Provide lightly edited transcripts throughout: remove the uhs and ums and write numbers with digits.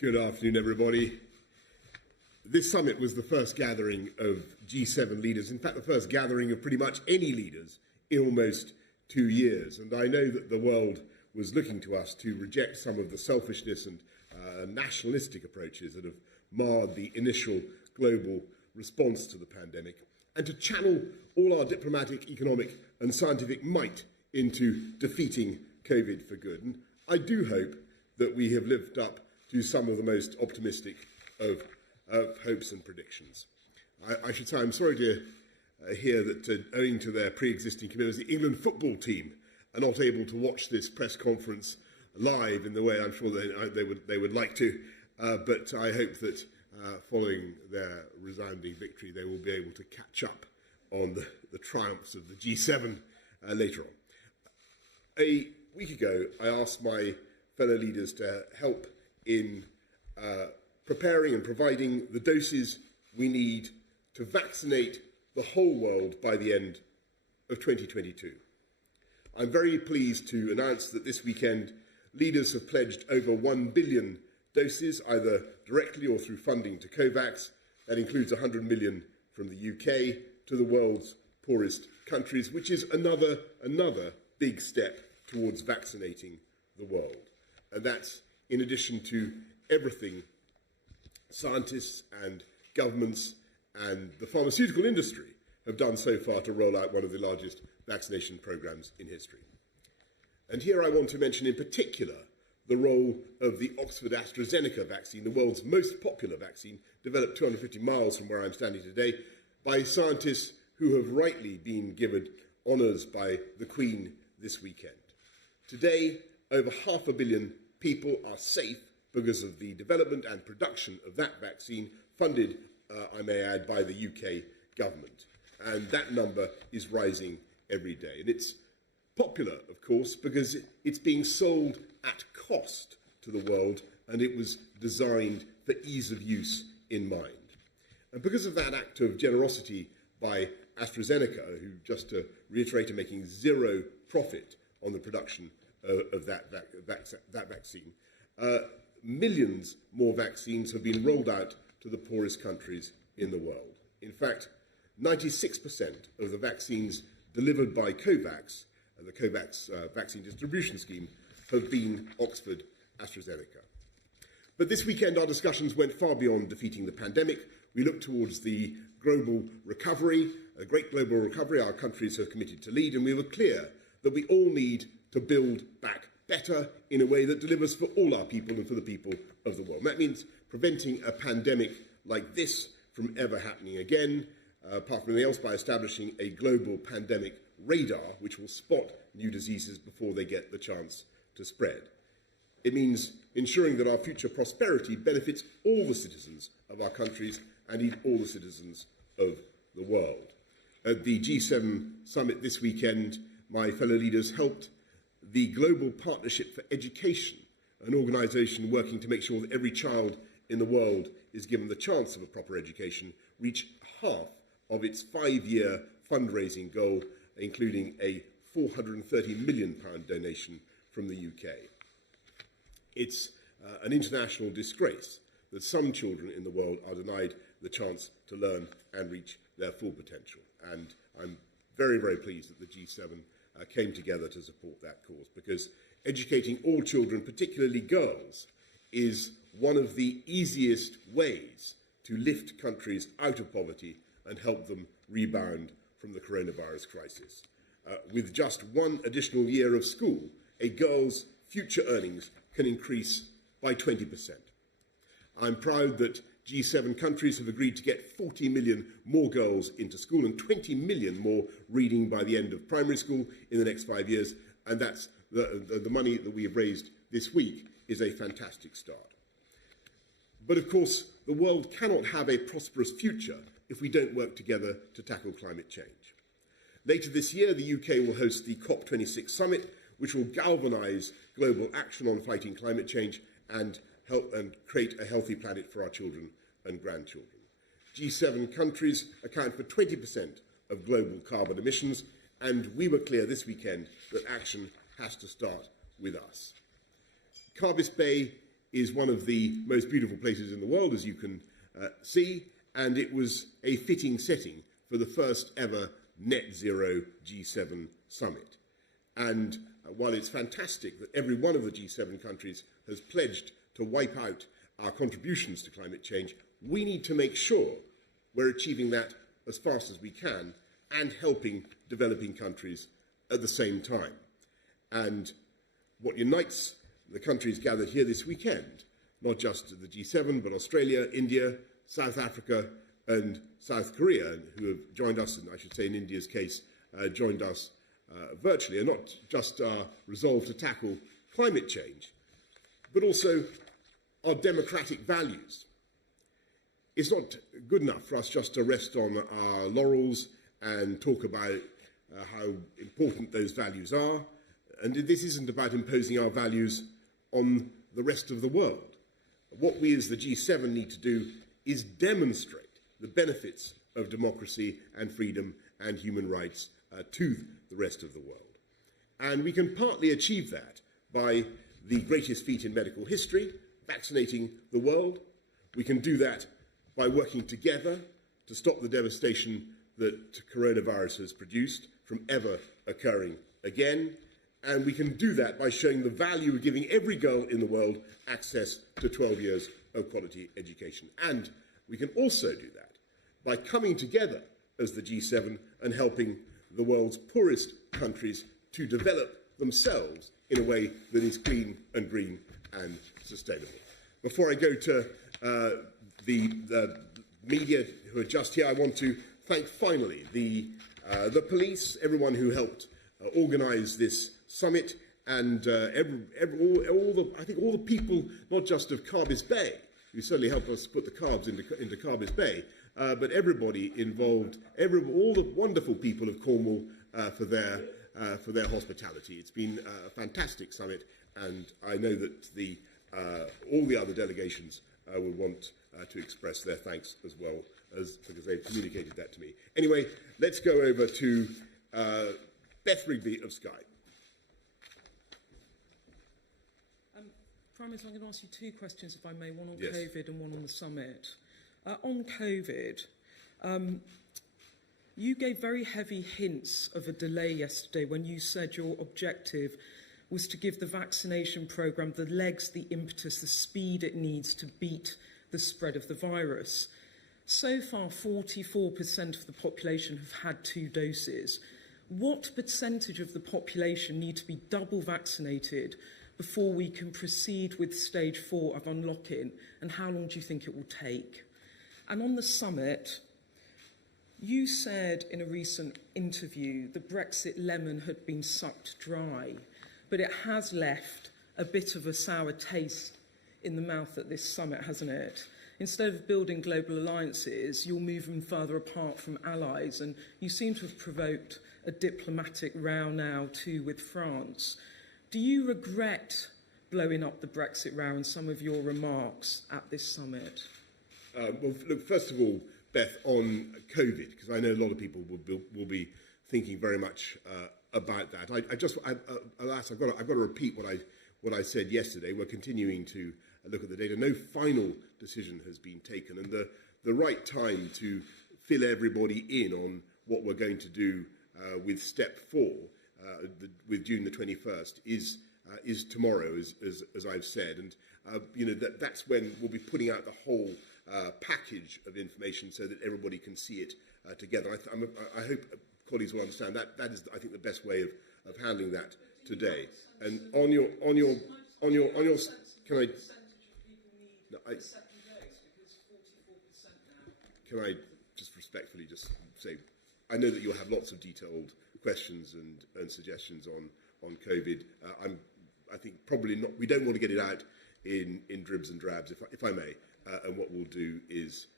Good afternoon, everybody. This summit was the first gathering of G7 leaders, in fact, the first gathering of pretty much any leaders in almost 2 years. And I know that the world was looking to us to reject some of the selfishness and nationalistic approaches that have marred the initial global response to the pandemic, and to channel all our diplomatic, economic and scientific might into defeating COVID for good. And I do hope that we have lived up to some of the most optimistic of hopes and predictions. I should say I'm sorry to hear that owing to their pre-existing commitments, the England football team are not able to watch this press conference live in the way I'm sure they would like to, but I hope that following their resounding victory they will be able to catch up on the triumphs of the G7 later on. A week ago I asked my fellow leaders to help in preparing and providing the doses we need to vaccinate the whole world by the end of 2022. I'm very pleased to announce that this weekend leaders have pledged over 1 billion doses, either directly or through funding to COVAX. That includes 100 million from the UK to the world's poorest countries, which is another big step towards vaccinating the world. And that's in addition to everything scientists and governments and the pharmaceutical industry have done so far to roll out one of the largest vaccination programs in history. And here I want to mention in particular the role of the Oxford AstraZeneca vaccine, the world's most popular vaccine, developed 250 miles from where I'm standing today, by scientists who have rightly been given honours by the Queen this weekend. Today, over 500 million people are safe because of the development and production of that vaccine, funded, I may add, by the UK government. And that number is rising every day. And it's popular, of course, because it's being sold at cost to the world, and it was designed for ease of use in mind. And because of that act of generosity by AstraZeneca, who, just to reiterate, are making zero profit on the production of that vaccine, millions more vaccines have been rolled out to the poorest countries in the world. In fact, 96% of the vaccines delivered by COVAX, the COVAX vaccine distribution scheme, have been Oxford AstraZeneca. But this weekend our discussions went far beyond defeating the pandemic. We looked towards the global recovery, a great global recovery our countries have committed to lead, and we were clear that we all need to build back better in a way that delivers for all our people and for the people of the world. And that means preventing a pandemic like this from ever happening again, apart from anything else, by establishing a global pandemic radar which will spot new diseases before they get the chance to spread. It means ensuring that our future prosperity benefits all the citizens of our countries and indeed all the citizens of the world. At the G7 summit this weekend, my fellow leaders helped the Global Partnership for Education, an organisation working to make sure that every child in the world is given the chance of a proper education, reach half of its 5-year fundraising goal, including a £430 million donation from the UK. It's an international disgrace that some children in the world are denied the chance to learn and reach their full potential. And I'm very, very pleased that the G7 came together to support that cause, because educating all children, particularly girls, is one of the easiest ways to lift countries out of poverty and help them rebound from the coronavirus crisis. With just one additional year of school, a girl's future earnings can increase by 20%. I'm proud that G7 countries have agreed to get 40 million more girls into school and 20 million more reading by the end of primary school in the next 5 years, and that's the money that we have raised this week is a fantastic start. But of course, the world cannot have a prosperous future if we don't work together to tackle climate change. Later this year, the UK will host the COP26 summit, which will galvanise global action on fighting climate change and help and create a healthy planet for our children and grandchildren. G7 countries account for 20% of global carbon emissions, and we were clear this weekend that action has to start with us. Carbis Bay is one of the most beautiful places in the world, as you can see, and it was a fitting setting for the first ever net zero G7 summit. And while it's fantastic that every one of the G7 countries has pledged to wipe out our contributions to climate change, we need to make sure we're achieving that as fast as we can and helping developing countries at the same time. And what unites the countries gathered here this weekend, not just the G7, but Australia, India, South Africa and South Korea, who have joined us, and I should say in India's case, joined us virtually, are not just our resolve to tackle climate change, but also our democratic values. It's not good enough for us just to rest on our laurels and talk about how important those values are. And this isn't about imposing our values on the rest of the world. What we as the G7 need to do is demonstrate the benefits of democracy and freedom and human rights to the rest of the world. And we can partly achieve that by the greatest feat in medical history, vaccinating the world. We can do that by working together to stop the devastation that coronavirus has produced from ever occurring again. And we can do that by showing the value of giving every girl in the world access to 12 years of quality education. And we can also do that by coming together as the G7 and helping the world's poorest countries to develop themselves in a way that is clean and green and sustainable. Before I go to the media who are just here, I want to thank finally the police, everyone who helped organise this summit, and I think all the people, not just of Carbis Bay, who certainly helped us put the carbs into Carbis Bay, but everybody involved, all the wonderful people of Cornwall for their hospitality. It's been a fantastic summit, and I know that all the other delegations will want to express their thanks as well, because they've communicated that to me. Anyway, let's go over to Beth Rigby of Sky. Prime Minister, I'm going to ask you two questions, if I may, one on Yes. COVID and one on the summit. On COVID, you gave very heavy hints of a delay yesterday when you said your objective was to give the vaccination programme the legs, the impetus, the speed it needs to beat the spread of the virus. So far, 44% of the population have had 2 doses. What percentage of the population need to be double vaccinated before we can proceed with stage 4 of unlocking, and how long do you think it will take? And on the summit, you said in a recent interview the Brexit lemon had been sucked dry, but it has left a bit of a sour taste in the mouth at this summit, hasn't it? Instead of building global alliances, you're moving further apart from allies, and you seem to have provoked a diplomatic row now too with France. Do you regret blowing up the Brexit row in some of your remarks at this summit? Well, look, first of all, Beth, on COVID, because I know a lot of people will be thinking very much about that. Alas, I've got to repeat what I said yesterday. We're continuing to look at the data. No final decision has been taken, and the right time to fill everybody in on what we're going to do with step 4, with June the 21st, is tomorrow, as I've said, and that's when we'll be putting out the whole package of information so that everybody can see it together. I hope colleagues will understand that is, I think, the best way of handling that today. And on your can I? No, can I just respectfully just say, I know that you'll have lots of detailed questions and suggestions on COVID. I think probably not. We don't want to get it out in dribs and drabs, if I may. And what we'll do is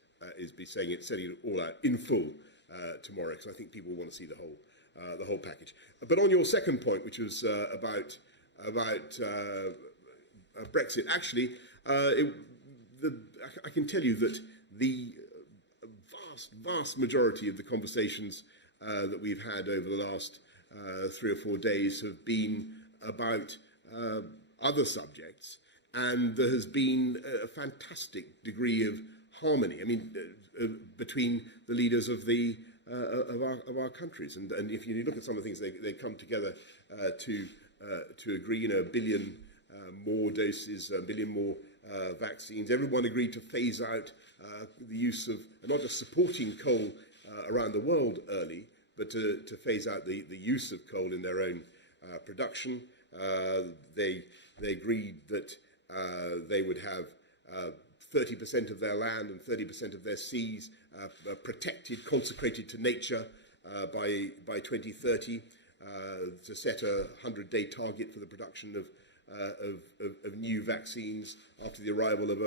be setting it all out in full tomorrow, because I think people want to see the whole package. But on your second point, which was about Brexit, actually, I can tell you that the vast majority of the conversations that we've had over the last 3 or 4 days have been about other subjects, and there has been a fantastic degree of harmony. I mean, between the leaders of our countries, and if you look at some of the things they come together to agree, a billion more doses, a billion more vaccines. Everyone agreed to phase out the use of not just supporting coal around the world early, but to phase out the use of coal in their own production. They agreed that they would have 30% of their land and 30% of their seas protected, consecrated to nature by 2030, to set a 100-day target for the production of new vaccines after the arrival of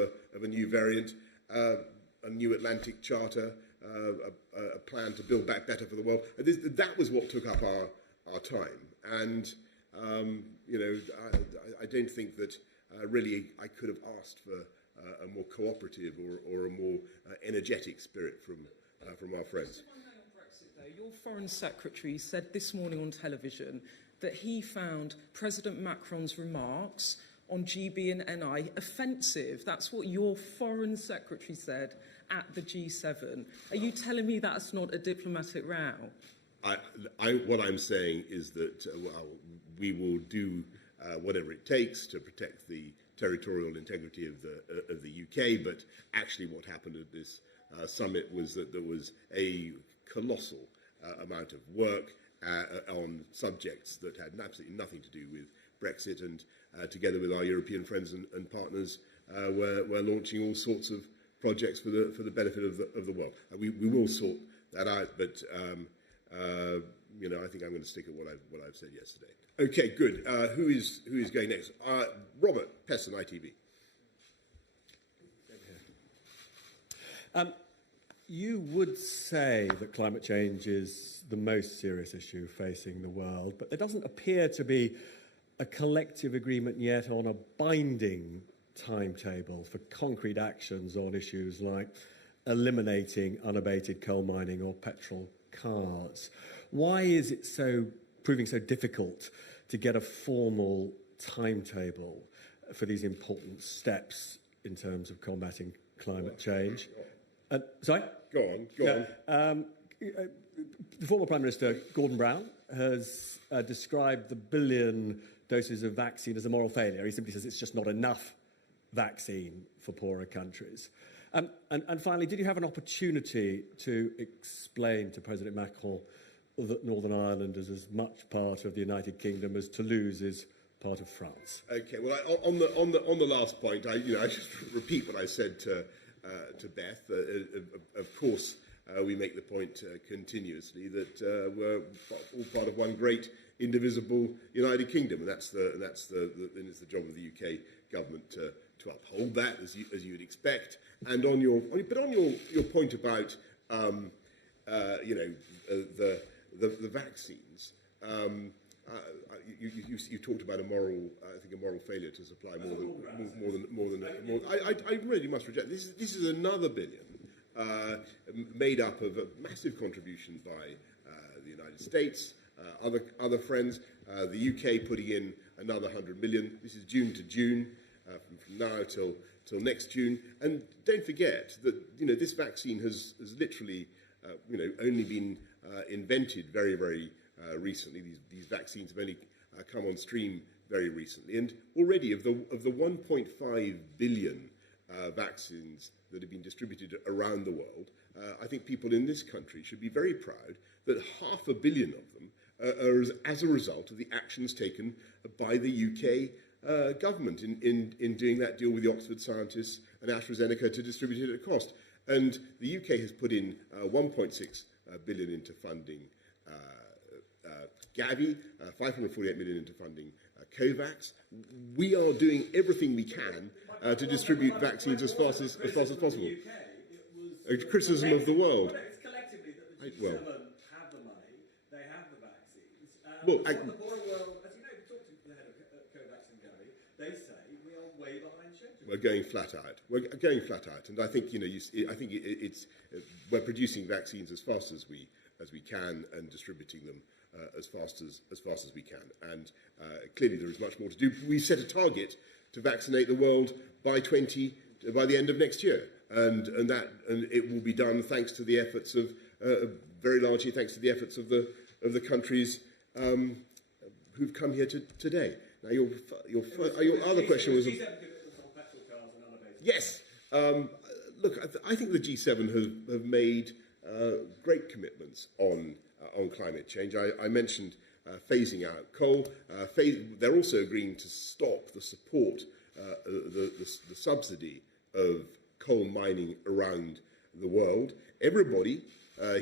a new variant, a new Atlantic Charter, a plan to build back better for the world. That was what took up our time. And, I don't think that really I could have asked for a more cooperative or a more energetic spirit from our friends. Your Foreign Secretary said this morning on television that he found President Macron's remarks on GB and NI offensive. That's what your Foreign Secretary said at the G7. Are you telling me that's not a diplomatic row? What I'm saying is that we will do whatever it takes to protect the territorial integrity of the UK, but actually what happened at this summit was that there was a colossal amount of work on subjects that had absolutely nothing to do with Brexit, and together with our European friends and partners, we're launching all sorts of projects for the benefit of the world. We will sort that out, but I think I'm going to stick at what I've said yesterday. Okay, good. Who is going next? Robert Pesson, ITV. You would say that climate change is the most serious issue facing the world, but there doesn't appear to be a collective agreement yet on a binding timetable for concrete actions on issues like eliminating unabated coal mining or petrol cars. Why is it proving so difficult to get a formal timetable for these important steps in terms of combating climate change? Sorry? Go on. The former Prime Minister, Gordon Brown, has described the billion doses of vaccine as a moral failure. He simply says it's just not enough vaccine for poorer countries. And finally, did you have an opportunity to explain to President Macron that Northern Ireland is as much part of the United Kingdom as Toulouse is part of France? Okay. Well, on the last point, I just repeat what I said to Beth. Of course, we make the point continuously that we're all part of one great, indivisible United Kingdom, and it's the job of the UK government to uphold that, as you would expect. And on your point about the vaccines, you talked about a moral failure to supply more than. I really must reject this. This is another billion made up of a massive contribution by the United States, other friends, the UK putting in another 100 million. This is June to June, from now till next June. And don't forget that this vaccine has literally only been invented very, very recently. These vaccines have only come on stream very recently, and already of the 1.5 billion vaccines that have been distributed around the world, I think people in this country should be very proud that 500 million of them are as a result of the actions taken by the UK government in doing that deal with the Oxford scientists and AstraZeneca to distribute it at cost. And the UK has put in 1.6 billion into funding Gavi, 548 million into funding COVAX. We are doing everything we can to distribute vaccines as fast as possible. A criticism of the world. It's collectively that the G7 have the money, they have the vaccines. The poorer world, as you know, we talked to the head of COVAX and Gavi, they say we are way behind schedule. We're going flat out, and I think we're producing vaccines as fast as we can and distributing them as fast as we can. And clearly there is much more to do. We set a target to vaccinate the world by the end of next year, and it will be done thanks to the efforts of very largely thanks to the efforts of the countries who've come here today. Now, your other question was. Yes. Look, I think the G7 have made great commitments on climate change. I mentioned phasing out coal. They're also agreeing to stop the support, the subsidy of coal mining around the world. Everybody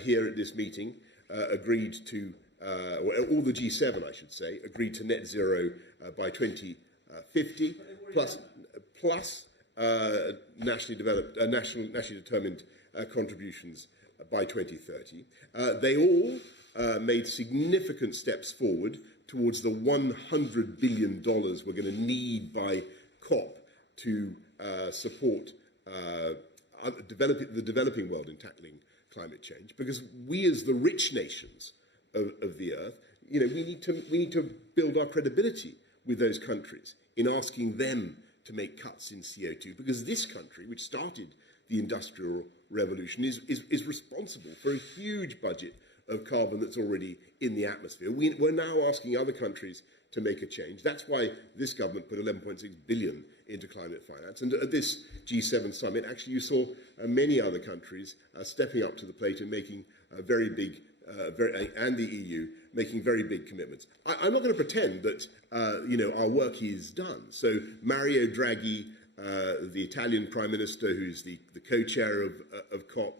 here at this meeting agreed to, all the G7, I should say, agreed to net zero by 2050, plus nationally determined contributions by 2030. They all made significant steps forward towards the $100 billion we're going to need by COP to support the developing world in tackling climate change, because we, as the rich nations of the earth, we need to build our credibility with those countries in asking them to make cuts in CO2, because this country, which started the Industrial Revolution, is responsible for a huge budget of carbon that's already in the atmosphere. We're now asking other countries to make a change. That's why this government put 11.6 billion into climate finance. And at this G7 summit, actually, you saw many other countries stepping up to the plate and making very big, and the EU making very big commitments. I'm not going to pretend that our work is done. So Mario Draghi, the Italian Prime Minister, who's the co-chair of COP,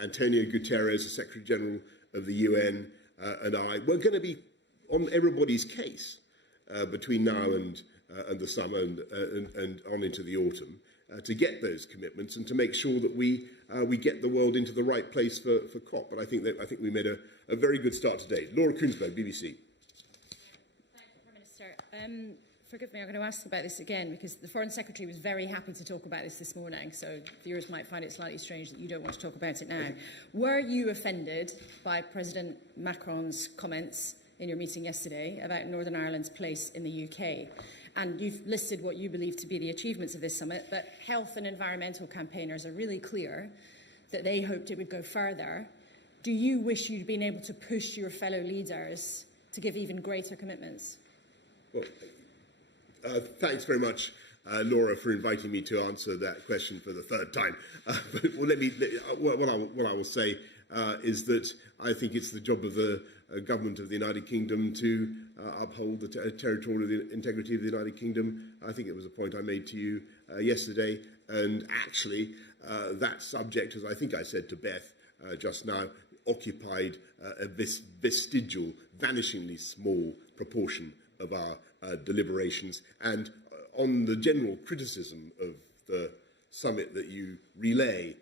Antonio Guterres, the Secretary General of the UN, and we're going to be on everybody's case between now and the summer and on into the autumn to get those commitments and to make sure that we get the world into the right place for COP. But I think we made a very good start today. Laura Koonsberg, BBC. Thank you, Prime Minister. Forgive me, I'm going to ask about this again, because the Foreign Secretary was very happy to talk about this morning, so viewers might find it slightly strange that you don't want to talk about it now. Were you offended by President Macron's comments in your meeting yesterday about Northern Ireland's place in the UK? And you've listed what you believe to be the achievements of this summit, but health and environmental campaigners are really clear that they hoped it would go further. Do you wish you'd been able to push your fellow leaders to give even greater commitments? Well, thanks very much, Laura, for inviting me to answer that question for the third time. What I will say is that I think it's the job of the government of the United Kingdom to uphold the territorial integrity of the United Kingdom. I think it was a point I made to you yesterday, and actually that subject, as I think I said to Beth just now, occupied a vestigial, vanishingly small proportion of our deliberations. And on the general criticism of the summit that you relay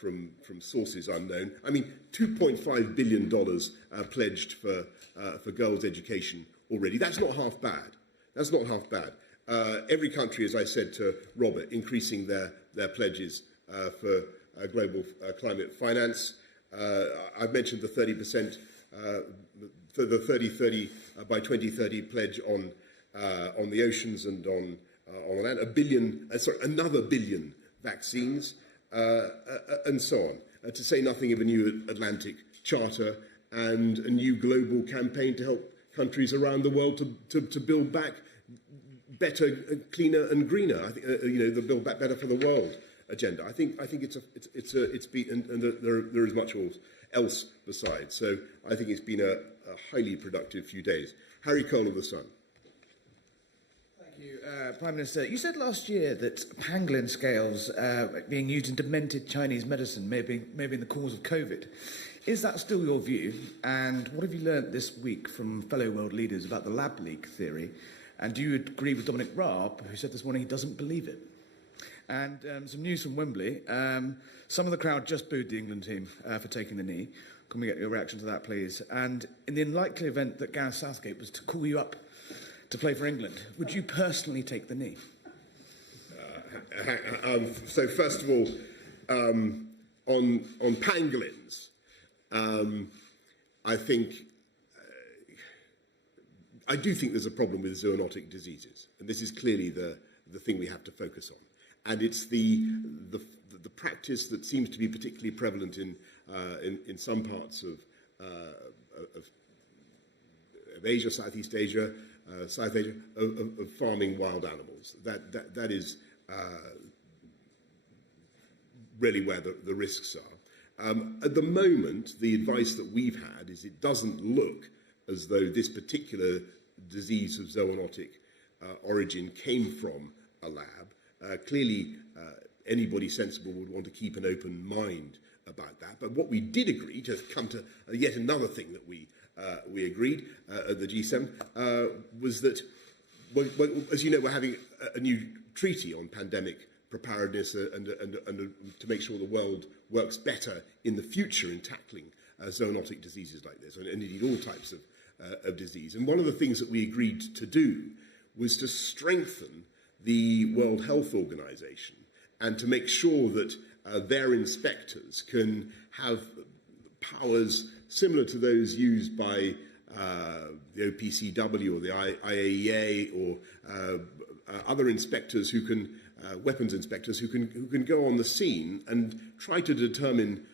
from sources unknown, I mean, $2.5 billion pledged for girls' education already. That's not half bad. That's not half bad. Every country, as I said to Robert, increasing their pledges for global climate finance. I've mentioned the 30%, the 30 by 2030 pledge on the oceans and on land. Another billion vaccines, and so on. To say nothing of a new Atlantic Charter and a new global campaign to help countries around the world to build back better, cleaner, and greener. I think the Build Back Better for the World agenda. I think it's been, and there is much else besides. So I think it's been a highly productive few days. Harry Cole of The Sun. Thank you, Prime Minister. You said last year that pangolin scales being used in demented Chinese medicine may have been the cause of COVID. Is that still your view? And what have you learnt this week from fellow world leaders about the lab leak theory? And do you agree with Dominic Raab, who said this morning he doesn't believe it? And some news from Wembley. Some of the crowd just booed the England team for taking the knee. Can we get your reaction to that, please? And in the unlikely event that Gareth Southgate was to call you up to play for England, would you personally take the knee? So first of all, on pangolins, I think I do think there's a problem with zoonotic diseases, and this is clearly the thing we have to focus on. And it's the practice that seems to be particularly prevalent in some parts of Asia, Southeast Asia, South Asia, of farming wild animals. That is really where the risks are. At the moment, the advice that we've had is it doesn't look as though this particular disease of zoonotic origin came from a lab. Clearly, anybody sensible would want to keep an open mind about that. But what we did agree, to come to yet another thing that we agreed at the G7, was that, well, as you know, we're having a new treaty on pandemic preparedness and to make sure the world works better in the future in tackling zoonotic diseases like this, and indeed all types of disease. And one of the things that we agreed to do was to strengthen the World Health Organization and to make sure that their inspectors can have powers similar to those used by the OPCW or the IAEA or other inspectors who can, weapons inspectors who can go on the scene and try to determine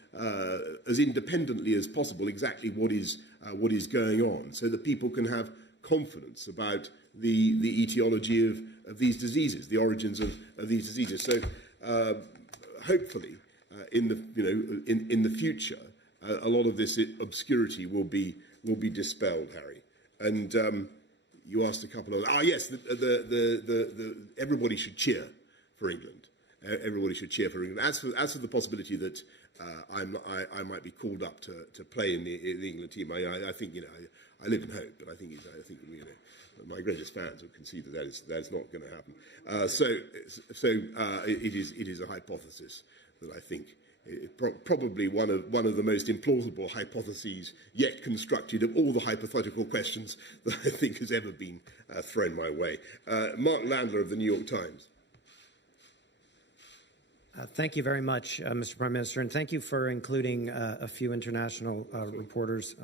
as independently as possible exactly what is going on, so that people can have confidence about the etiology of these diseases, the origins of these diseases. So hopefully, in the future, a lot of this obscurity will be dispelled, Harry. And you asked a couple of yes, everybody should cheer for England. Everybody should cheer for England. As for the possibility that I might be called up to play in the England team, I think I live in hope, but I think my greatest fans would concede that is not going to happen. So it is a hypothesis that I think probably one of the most implausible hypotheses yet constructed of all the hypothetical questions that I think has ever been thrown my way. Mark Landler of the New York Times. Thank you very much, Mr. Prime Minister, and thank you for including a few international reporters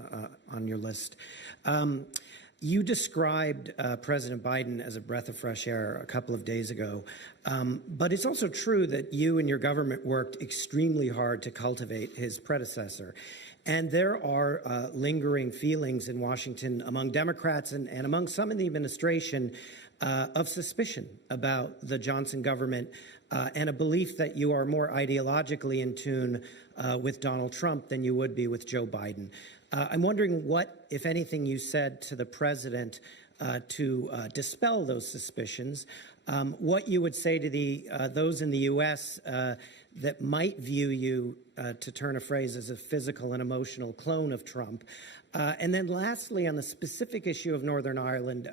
on your list. You described President Biden as a breath of fresh air a couple of days ago, but it's also true that you and your government worked extremely hard to cultivate his predecessor. And there are lingering feelings in Washington among Democrats and among some in the administration of suspicion about the Johnson government and a belief that you are more ideologically in tune with Donald Trump than you would be with Joe Biden. I'm wondering what, if anything, you said to the president to dispel those suspicions, what you would say to those in the U.S. That might view you, to turn a phrase, as a physical and emotional clone of Trump. And then lastly, on the specific issue of Northern Ireland,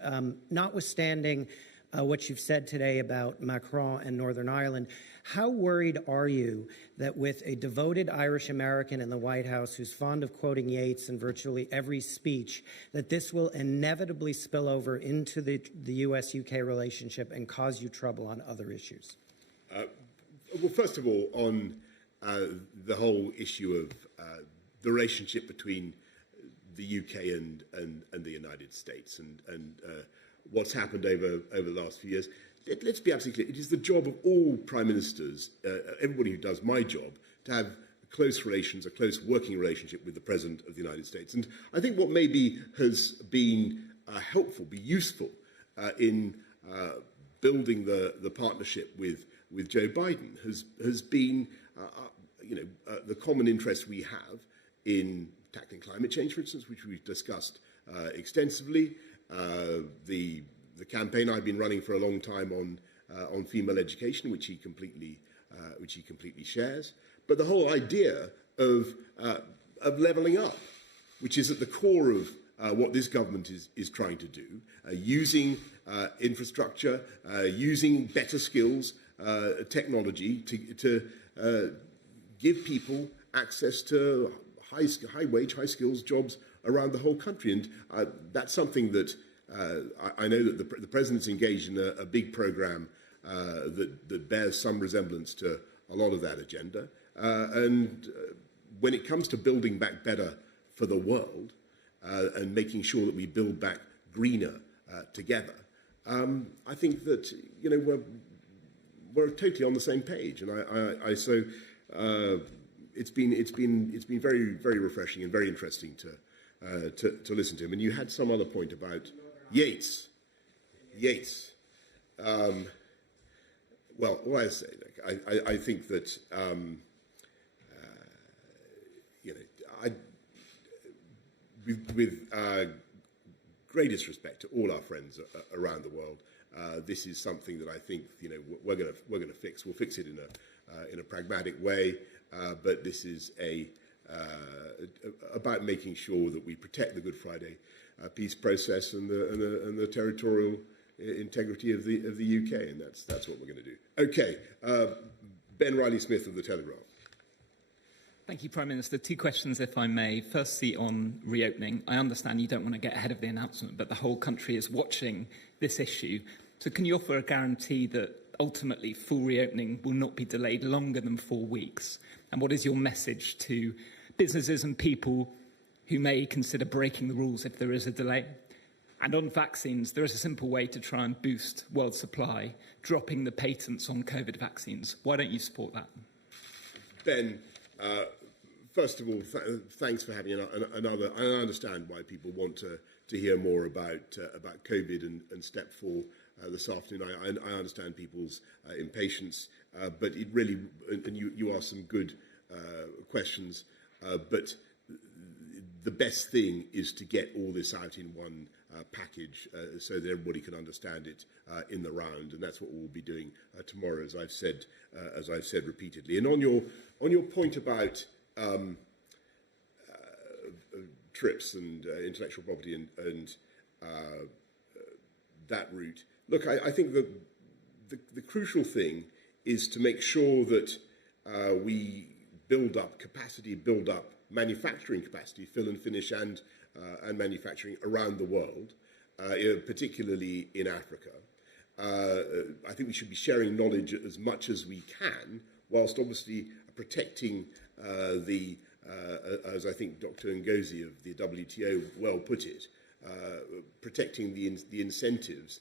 notwithstanding what you've said today about Macron and Northern Ireland, how worried are you that with a devoted Irish American in the White House who's fond of quoting Yeats in virtually every speech, that this will inevitably spill over into the US-UK relationship and cause you trouble on other issues? Well, first of all, on the whole issue of the relationship between the UK and the United States and what's happened over the last few years, let's be absolutely clear. It is the job of all prime ministers, everybody who does my job, to have close relations, a close working relationship with the President of the United States. And I think what maybe has been helpful, be useful in building the partnership with Joe Biden has been the common interest we have in tackling climate change, for instance, which we've discussed extensively. The campaign I've been running for a long time on female education, which he completely shares. But the whole idea of levelling up, which is at the core of what this government is trying to do, using infrastructure, using better skills, technology to give people access to high wage, high skills jobs around the whole country. And that's something that I know that the President's engaged in a big program that bears some resemblance to a lot of that agenda. And when it comes to building back better for the world and making sure that we build back greener together, I think that we're totally on the same page, and it's been very, very refreshing and very interesting to listen to him. And you had some other point about Yates. Well, all I say, I think that with greatest respect to all our friends around the world, this is something that I think we're going to fix. We'll fix it in a pragmatic way, but this is about making sure that we protect the Good Friday peace process and the territorial integrity of the UK, and that's what we're going to do. Okay, Ben Riley-Smith of the Telegraph. Thank you, Prime Minister. 2 questions, if I may. Firstly, on reopening. I understand you don't want to get ahead of the announcement, but the whole country is watching this issue. So can you offer a guarantee that ultimately full reopening will not be delayed longer than 4 weeks? And what is your message to businesses and people who may consider breaking the rules if there is a delay? And on vaccines, there is a simple way to try and boost world supply, dropping the patents on COVID vaccines. Why don't you support that? Ben, first of all, thanks for having another. I understand why people want to hear more about COVID and Step 4 this afternoon. I understand people's impatience, but it really, and you asked some good questions, but the best thing is to get all this out in one package so that everybody can understand it in the round, and that's what we'll be doing tomorrow, as I've said repeatedly. And on your point about TRIPS and intellectual property and that route, look, I think the crucial thing is to make sure that we build up capacity, build up manufacturing capacity, fill and finish and manufacturing around the world, particularly in Africa. I think we should be sharing knowledge as much as we can, whilst obviously protecting as I think Dr. Ngozi of the WTO well put it, protecting the incentives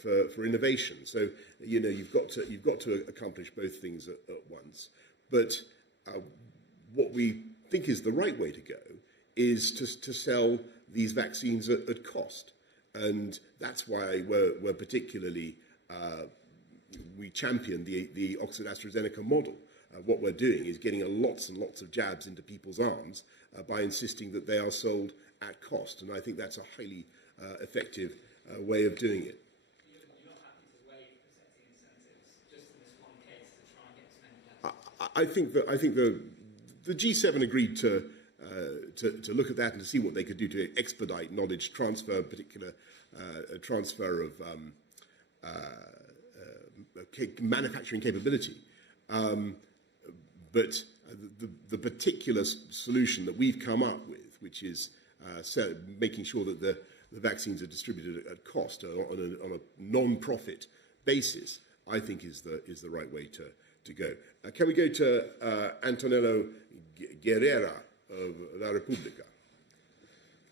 for innovation. So you've got to accomplish both things at once. But what we think is the right way to go is to sell these vaccines at cost, and that's why we're particularly we champion the Oxford AstraZeneca model. What we're doing is getting lots and lots of jabs into people's arms by insisting that they are sold at cost, and I think that's a highly effective way of doing it. You're not happy to waive protecting incentives just in this one case to try and get as many jabs? I think the G7 agreed to look at that and to see what they could do to expedite knowledge transfer, particular transfer of manufacturing capability. But the particular solution that we've come up with, which is making sure that the vaccines are distributed at cost on a non-profit basis, I think is the right way to go. Can we go to Antonello Guerrera of La Repubblica?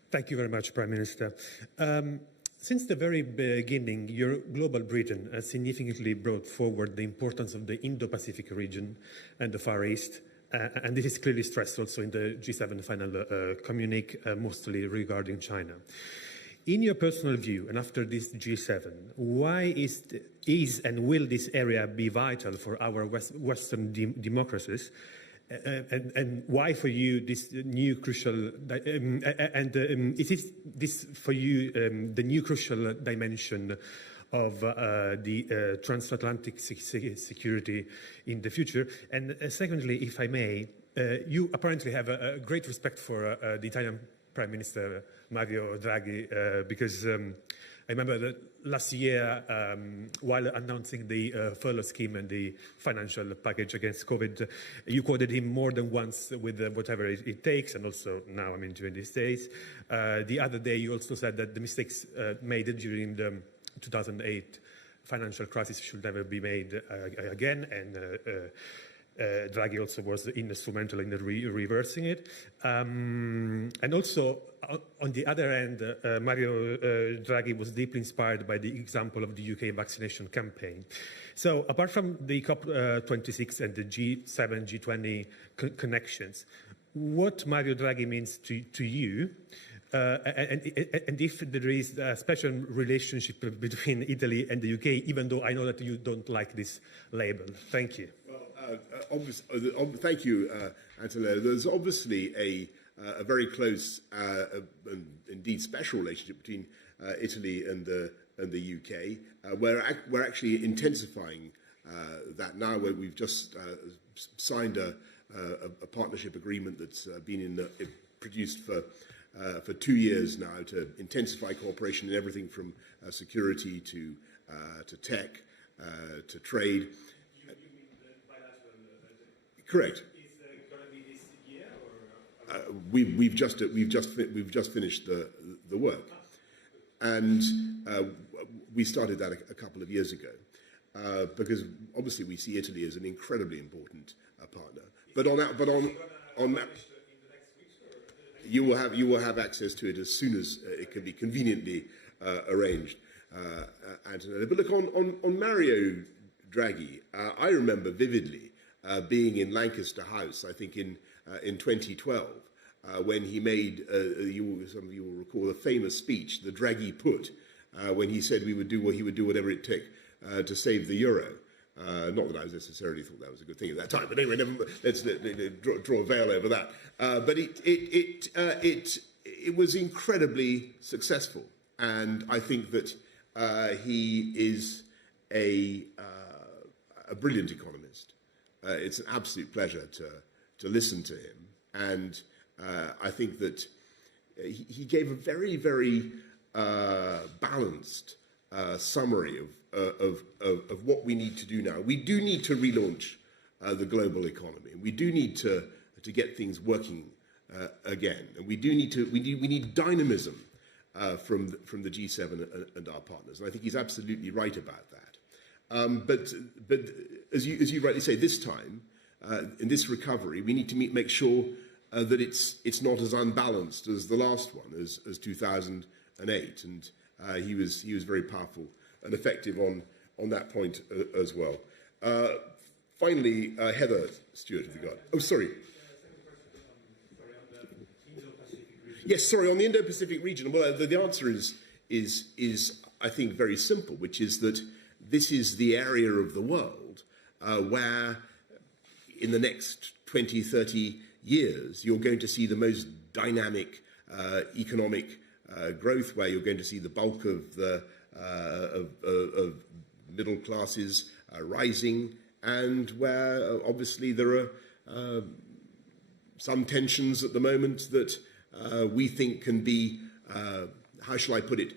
Thank you very much, Prime Minister. Since the very beginning, your global Britain has significantly brought forward the importance of the Indo-Pacific region and the Far East, and this is clearly stressed also in the G7 final communique, mostly regarding China. In your personal view, and after this G7, why is and will this area be vital for our Western democracies? And why for you this new crucial is this for you the new crucial dimension of the transatlantic security in the future? And secondly, if I may, you apparently have a great respect for the Italian Prime Minister Mario Draghi because I remember that last year, while announcing the furlough scheme and the financial package against COVID, you quoted him more than once with whatever it takes, and also now, during these days. The other day, you also said that the mistakes made during the 2008 financial crisis should never be made again, and Draghi also was instrumental in reversing it. And also, on the other end, Mario Draghi was deeply inspired by the example of the UK vaccination campaign. So apart from the COP26 and the G7, G20 connections, what Mario Draghi means to you, and if there is a special relationship between Italy and the UK, even though I know that you don't like this label. Thank you. Thank you, Antonello. There's obviously a very close and indeed special relationship between Italy and the UK. We're actually intensifying that now, where we've just signed a partnership agreement that's been produced for 2 years now to intensify cooperation in everything from security to tech to trade. Correct. Is it going to be this year, or we've just finished the work, and we started that a couple of years ago because obviously we see Italy as an incredibly important partner. But on that, you will have access to it as soon as it can be conveniently arranged, Antonello. But look, on Mario Draghi, I remember vividly being in Lancaster House, I think in 2012, when he made, some of you will recall, the famous speech, the Draghi put, when he said he would do whatever it took to save the euro. Not that I necessarily thought that was a good thing at that time, but anyway, let's draw a veil over that. But it was incredibly successful, and I think that he is a brilliant economist. It's an absolute pleasure to listen to him, and I think that he gave a very, very balanced summary of what we need to do now. We do need to relaunch the global economy. We do need to get things working again, and we need dynamism from the G7 and our partners. And I think he's absolutely right about that. But as you rightly say, this time in this recovery, we need to make sure that it's not as unbalanced as the last one, as 2008, and he was very powerful and effective on that point as well. Finally, Heather Stewart, have you got? Oh, sorry. Yes, sorry. On the Indo-Pacific region, well, the answer is I think very simple, which is that this is the area of the world where, in the next 20, 30 years, you're going to see the most dynamic economic growth, where you're going to see the bulk of the of middle classes rising, and where obviously there are some tensions at the moment that we think can be, how shall I put it,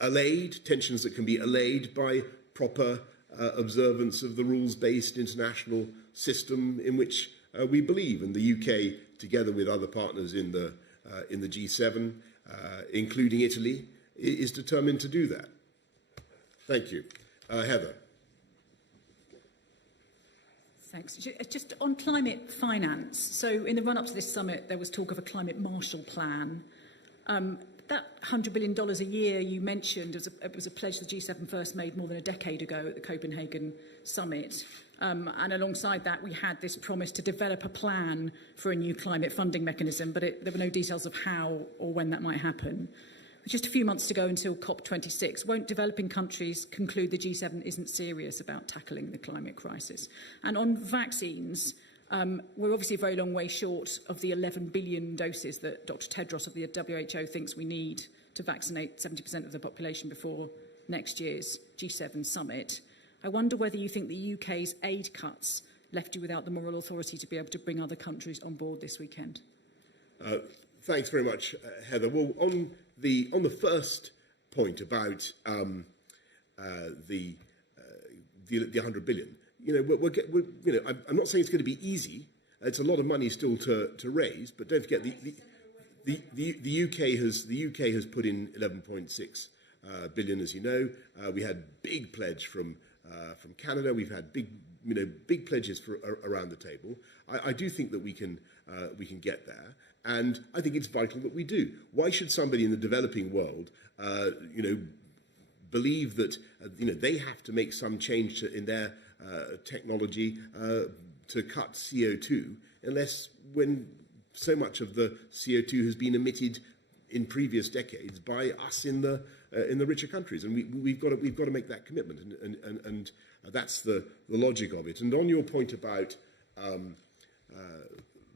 allayed, tensions that can be allayed by proper observance of the rules-based international system in which we believe. And the UK, together with other partners in the G7, including Italy, is determined to do that. Thank you. Heather. Thanks. Just on climate finance, so in the run-up to this summit, there was talk of a climate Marshall Plan. That $100 billion a year you mentioned was a pledge the G7 first made more than a decade ago at the Copenhagen summit. And alongside that, we had this promise to develop a plan for a new climate funding mechanism, but there were no details of how or when that might happen. With just a few months to go until COP26, won't developing countries conclude the G7 isn't serious about tackling the climate crisis? And on vaccines, we're obviously a very long way short of the 11 billion doses that Dr. Tedros of the WHO thinks we need to vaccinate 70% of the population before next year's G7 summit. I wonder whether you think the UK's aid cuts left you without the moral authority to be able to bring other countries on board this weekend. Thanks very much, Heather. Well, on the first point about the 100 billion, I'm not saying it's going to be easy. It's a lot of money still to raise, but don't forget the UK has put in 11.6 billion, as you know. We had big pledge from Canada. We've had big big pledges around the table. I do think that we can get there, and I think it's vital that we do. Why should somebody in the developing world, believe that they have to make some change in their technology to cut CO2, unless when so much of the CO2 has been emitted in previous decades by us in the richer countries, and we've got to make that commitment, and that's the logic of it. And on your point about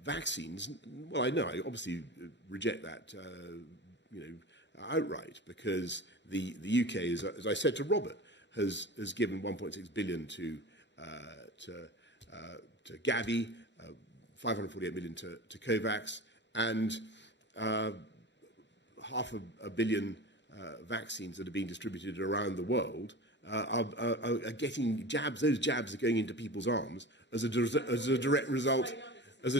vaccines, well, I obviously reject that, outright, because the UK, as I said to Robert, has given 1.6 billion to Gavi, 548 million to COVAX, and $500 million vaccines that are being distributed around the world are getting jabs. Those jabs are going into people's arms as a direct result. I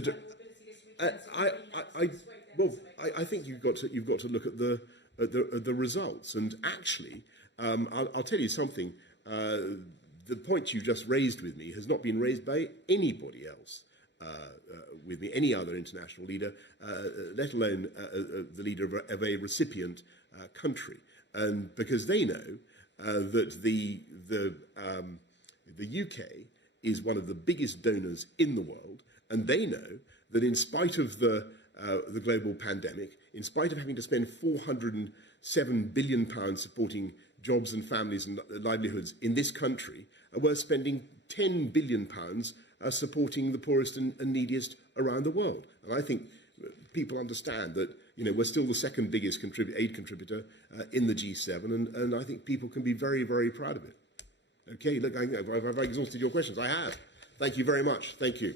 think you've got to look at the results. And actually, I'll tell you something. The point you just raised with me has not been raised by anybody else with me, any other international leader, let alone the leader of a recipient country, and because they know that the UK is one of the biggest donors in the world, and they know that in spite of the global pandemic, in spite of having to spend £407 billion supporting jobs and families and livelihoods in this country, we're spending £10 billion supporting the poorest and neediest around the world. And I think people understand that we're still the second biggest aid contributor in the G7, and I think people can be very, very proud of it. Okay, look, I've exhausted your questions. I have. Thank you very much. Thank you.